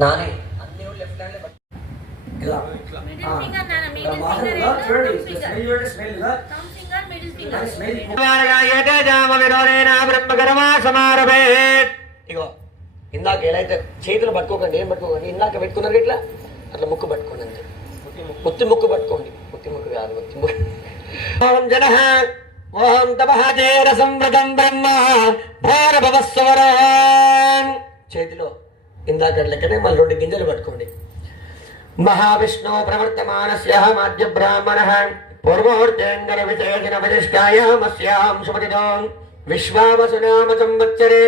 నాని. ఇలా. స్మెల్ ఇగో ఇందాక ఎలా అయితే చేతులు పట్టుకోకండి ఏం పట్టుకోకండి ఇందాక పెట్టుకున్నారు ఇట్లా అట్లా ముక్కు పట్టుకోండి అంతే. ముత్తి ముక్కు పట్టుకోండి. ముత్తి ముక్కు కాదు ముత్తి ముక్కు. ఓం జన ఓం బ్రహ్మ చేతిలో ఇందాక లెక్కనే మళ్ళీ రెండు గింజలు పట్టుకోండి. మహావిష్ణు ప్రవర్తమానస్య మాధ్య బ్రాహ్మణ పూర్వోర్జంగర విశేషణ వజిష్టాయామస్యాం సుమతిదో విశ్వావసునామ సంవత్సరే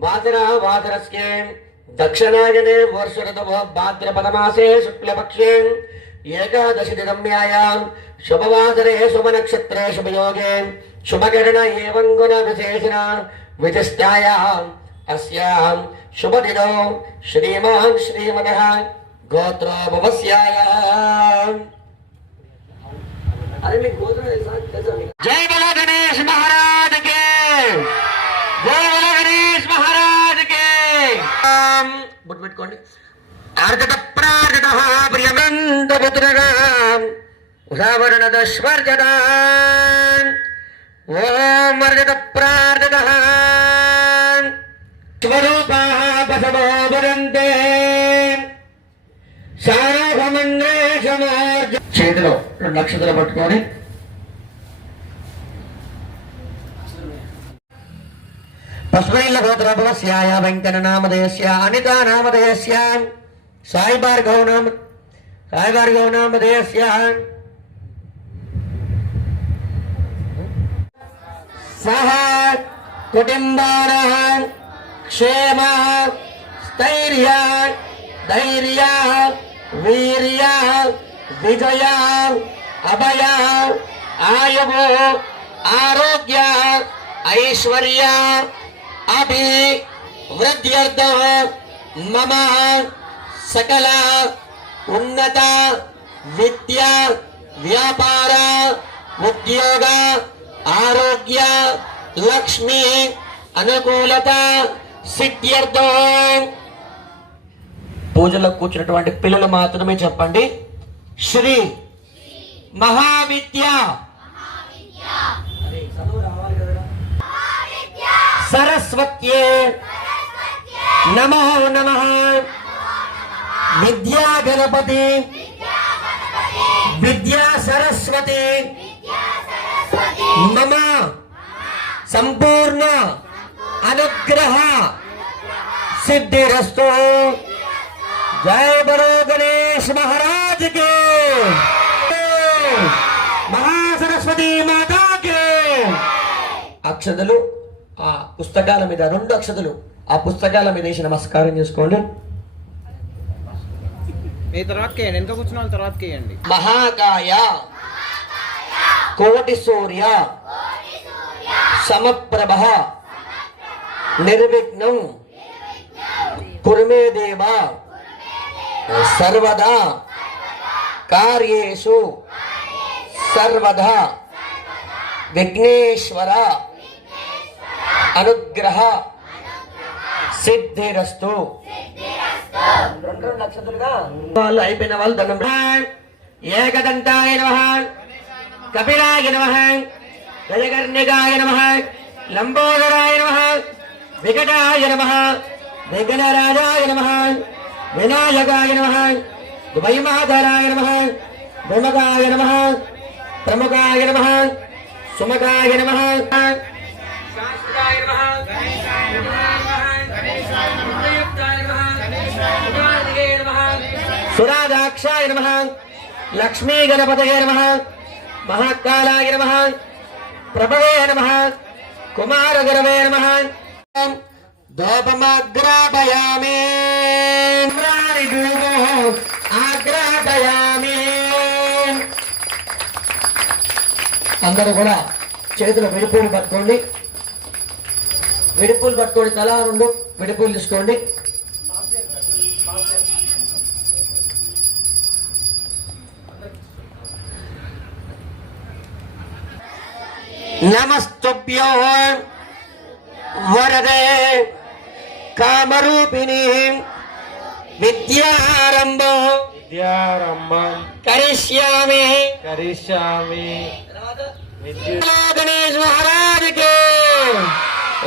వాసరా వాసరస్యే దక్షిణాయనే వర్షరతమో భాద్రపదమాసే శుక్లపక్షే ఏకాదశి దినమ్యాయాం శుభవాసరే శుభనక్షత్రే శుభయోగే శుభకరణ ఏవంగుణ విశేషణ విధిష్టాయాం అస్యాం శుభదినో శ్రీమాన్ శ్రీమనః గోత్రో భవస్యాయ అరే మీకు గోత్రం తెలుసా తెలుసా మీకు? జై బల గణేష్ మహారాజ్ కే జై బల గణేష్ మహారాజ్ కే ఆం, బొట్టు పెట్టుకోండి ఆర్దత ప్రార్దత ప్రియమంత పుత్రగా చేతిలో రెండు నక్షత్రం పట్టుకొని. పశువైల గోత్రభవస్యాయ వెంకట నామధేయస్య అనిత నామధేయస్య సాయి భార్గవ నామ సాయి భార్గవ నామధేయస్య. సహ కుటుంబాన క్షేమ స్థైర్య ధైర్య వీర్య విజయ అభయ ఆయువు ఆరోగ్య ఐశ్వర్య అభి వృద్ధ్యర్థ మమ సకల ఉన్నత విద్య వ్యాపార ఉద్యోగ ఆరోగ్య లక్ష్మి అనుకూలత సిద్ధ్యర్థం. పూజలో కూర్చున్నటువంటి పిల్లలు మాత్రమే చెప్పండి. శ్రీ మహావిద్య. సరస్వత్యే నమో నమ. విద్యా గణపతి విద్యా సరస్వతి. మమ సంపూర్ణ అనుగ్రహ సిద్ధిరస్తు. జయ బలో గణేష్ మహారాజ్ కే. మహాసరస్వతి అక్షతలు ఆ పుస్తకాల మీద రెండు అక్షతలు ఆ పుస్తకాల మీద వేసి నమస్కారం చేసుకోండి. మీ తర్వాత కేయండి వెనక కూర్చున్న వాళ్ళ తర్వాత కేయండి. మహాకాయ. కోటి సూర్య. సమప్రభ. నిర్విఘ్నం. కురుమే దేవ. సర్వదా కార్యేషు సర్వదా విఘ్నేశ్వర అనుగ్రహ సిద్ధిరస్తు. వాళ్ళు అయిపోయిన వాళ్ళు దండం ఏకదంతాయ నమ. కపిలాయ నమ. గజకర్ణికాయ నమ. లంబోదరాయ నమ. వికటాయ నమ. విఘ్నరాజాయ నమ. వినాయకాయ నమ ద్వైమాధరాయ నమ విమకాయ నమ ప్రముఖాయ నమ సుమకాయ నమ. సురాదాక్షాయ నమ లక్ష్మీ గణపతయే నమ మహాకాలాయ నమ ప్రభవే నమ కుమారగరవే నమ. దోపమాగ్రాపయామి ఆగ్రాపయామి అందరూ కూడా చేతులు విడిపూలు పట్టుకోండి. విడిపూలు పట్టుకోండి తలా రెండు విడిపూలు తీసుకోండి. నమస్తుభ్యో వరదే. కామరూపిణి విద్యారంభం విద్యారంభం కరిష్యామి కరిష్యామి విద్యు గణేష్ మహారాజ్కి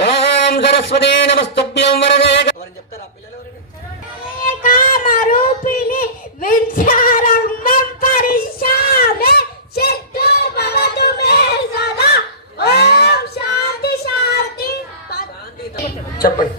ఓం సరస్వతి నమస్తుభ్యం వరదే చెప్తారా పిల్లలు కామరూపిణి విద్యారంభం పరిశ్యామే సిద్ధు భవతు మే సదా ఓం శాంతి శాంతి చెప్పండి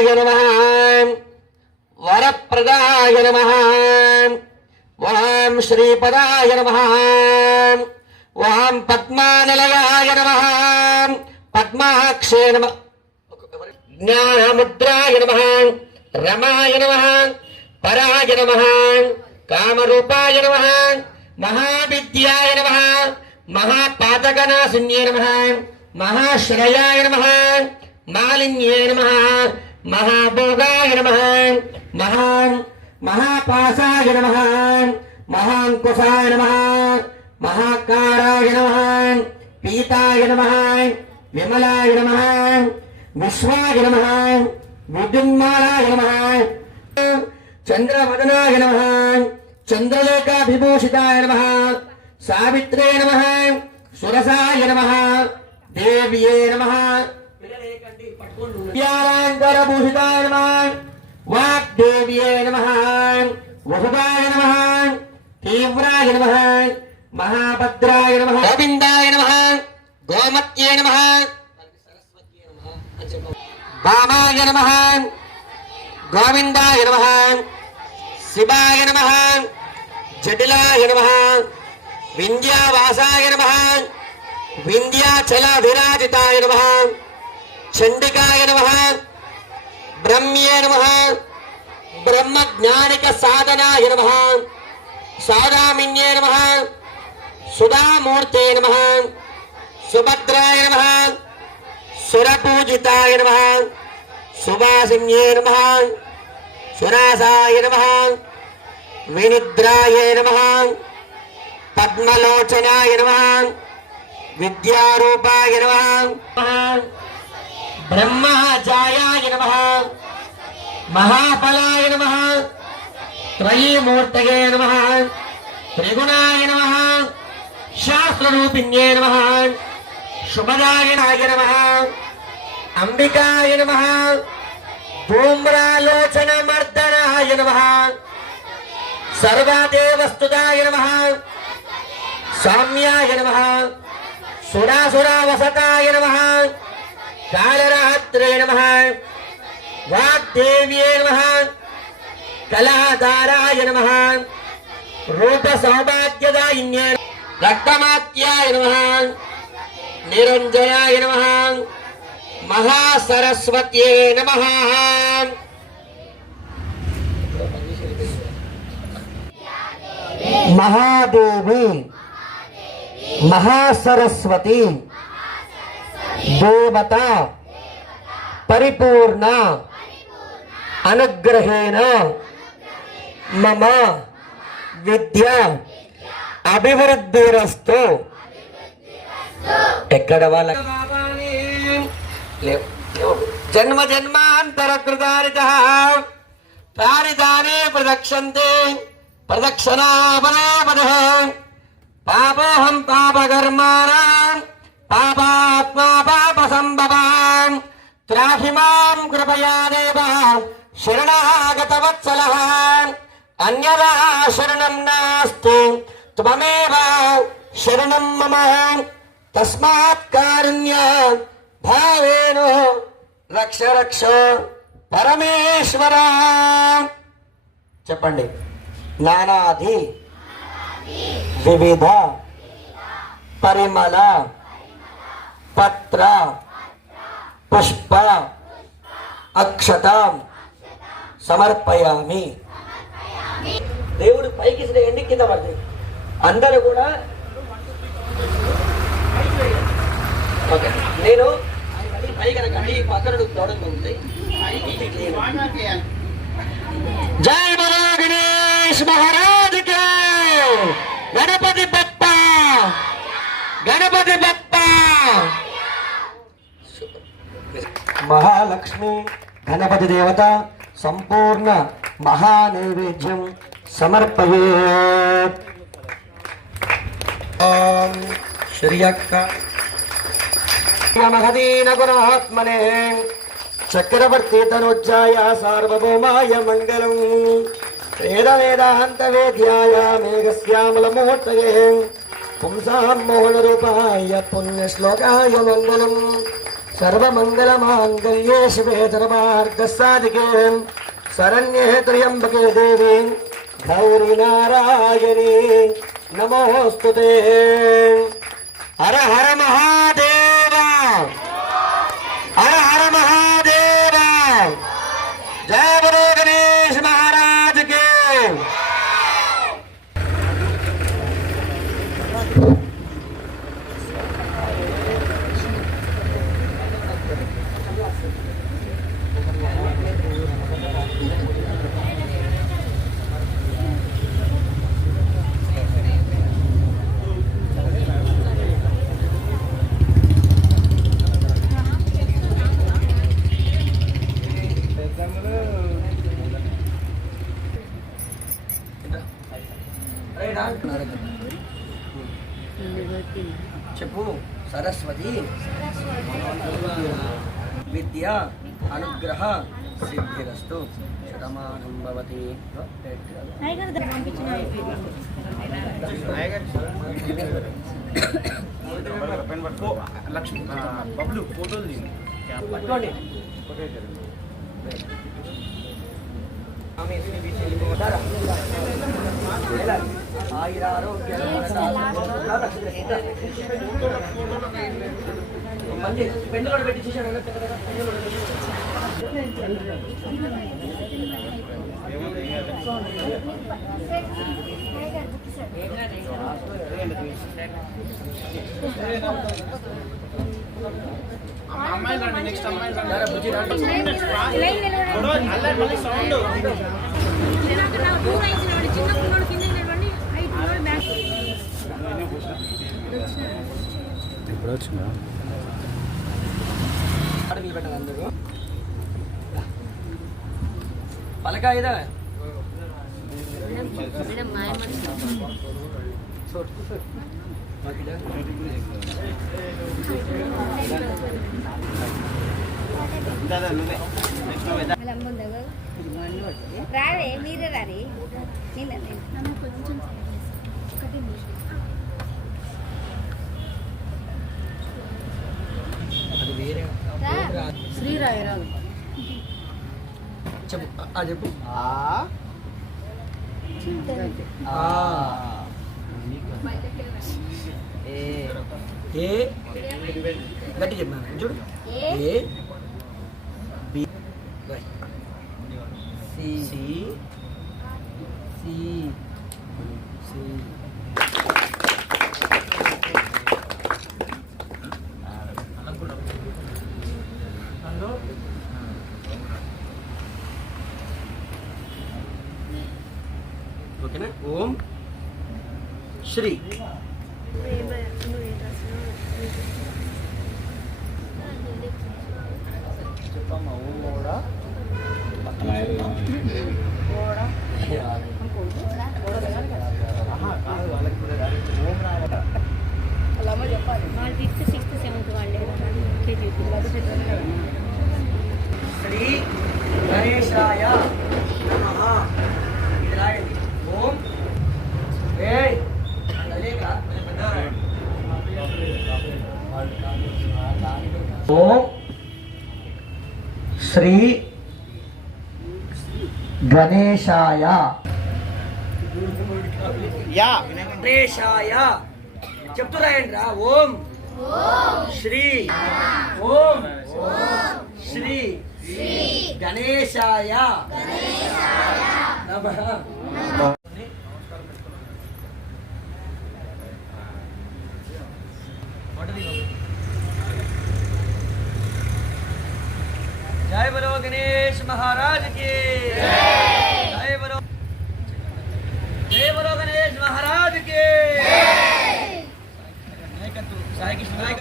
ఆయాయ నమః. వరప్రదాయ నమ. ఓం శ్రీపదాయ నమ. ఓం పద్మానలయాయ నమ. పద్మాక్షే నమ జ్ఞానముద్రాయ నమ. రమాయ నమ. పరాయ నమ. కామరూపాయ నమ. మహావిద్యాయ నమ. మహాపాతకనాశిన్యే నమ. మహాశ్రయాయ నమ. మాలిన్యే నమ. మహాభోగాయ నమ. మహా మహాపాసాయ నమ. మహాంకుశాయ నమ. మహాకారాయ నమ. పీతాయ నమ. విమలాయ నమ. విశ్వాయ నమ. విద్యున్మాలాయ నమ. చంద్రవదనాయ నమ. చంద్రలోకాభిభూషితాయ నమ. సావిత్రే నమ. సురసాయ నమ. దేవ్యే నమ. విద్యాలంకరభూషితాయ నమ వాగ్దేవ్యే నమ వసుదాయ నమ తీవ్రాయ నమ మహాభద్రాయ నమ గోవిందాయ నమ గోమత్యే నమ వామాయ నమ గోవిందాయ నమ శివాయ నమ జటిలాయ నమ వింధ్యావాసాయ నమ వింధ్యాచలాధిరాజితాయ నమ చండికాయ నమ బ్రహ్మ్యే నమ బ్రహ్మజ్ఞానిక సాధనాయ నమ సాదామిన్యే నమ సుధామూర్తే నమ సుభద్రాయ నమ సురపూజితాయ నమ సుభాసిన్యే నమ సురాసాయ నమ వినిద్రాయ నమ పద్మలోచనాయ నమ విద్యారూపాయ నమ బ్రహ్మజాయాయ నమ మహాఫలాయ నమ త్రయీమూర్తయే నమ త్రిగుణాయ నమ శాస్త్రరూపిణ్యే నమ శుభదాయనాయ నమ అంబికాయ నమ ధూమ్రాలోచన మర్దనాయ నమ సర్వాదేవస్తుదాయ నమ సామ్యాయ నమ సురాసురావసతాయ నమ కాళరాత్రే నమ దేవ్యే నమ కళాధారాయ నమ రూప సౌభాగ్యదాయిన్యే రక్తమాత్యాయ నమ నిరంజయాయ నమ మహాసరస్వత్యే నమ మహాదేవి మహాసరస్వతి దేవత పరిపూర్ణ అనుగ్రహేణ మమ విద్య అభివృద్ధిరస్తు ఎక్కడ వాళ్ళ లేవు, లేవు. జన్మ జన్మాంతర కృతారిత ప్రాణిదానే ప్రదక్షంతే ప్రదక్షిణాపరాపద పాపోహం పాపకర్మాణం పాపాత్మా పాప సంభవాన్ త్రాహి మాం కృపయా దేవ శరణాగత వత్సల అన్యదా శరణం నాస్తి. త్వమేవ శరణం మమ. తస్మాత్ కారుణ్య భావేను. రక్ష రక్ష పరమేశ్వర. చెప్పండి. నానాది. వివిధ. పరిమళ. పత్ర. పుష్ప. అక్షతం. సమర్పయామి. దేవుడు పైకి ఎండి కింద పడుతుంది అందరూ కూడా ఓకే. నేను పైకి ఈ పక్కన జై బలో గణేష్ మహారాజ్ గణపతి బప్ప. గణపతి బప్ప. మహాలక్ష్మి గణపతి దేవత సంపూర్ణ మహానైవేద్యం సమర్పయే ఓం చక్రవర్తి తనోజ్జాయ సార్వభౌమాయ మంగళం. వేద వేదాంత వేద్యాయ మేఘశ్యామల పుంసాం మోహన రూపాయ పుణ్య మంగళం. सर्वमङ्गलमाङ्गल्ये शिवे धर्मार्गसाधिके शरण्ये त्र्यम्बके देवी गौरी नारायणी नमोस्तुते हर हर महादेव। విద్య అనుగ్రహ సిద్ధిరస్తు. శతమానం భవతి. లక్ష్మి బబ్లు ఫోటోలు పట్టుకోండి మంచి నెక్స్ట్ అమ్మాయిలు రండి బుజ్జి రండి. గొడవ ఇప్పుడు వచ్చిందా ఆడ నిలబెట్టాలి అందరూ. పలకాయదా రారే మీరే రారి. నిన్న అది శ్రీరాయరావు చెప్పు. ఆ చెప్పు. ఆ. ఏ. గట్టి చెప్పాను? చూడు. ఏ. బి. సి. సి. ఓం శ్రీ. చెప్పమ్మా ఓం కూడా ఫిఫ్త్ సిక్స్త్ సెవెంత్ వాళ్ళే శ్రీ గణేశాయ నమః ఇది రాయండి శ్రీ గణేశాయ యా గణేశాయ చెప్తూ రాయండి రా ఓం. శ్రీ. ఓం శ్రీ గణేశాయ. నమః. Maharaj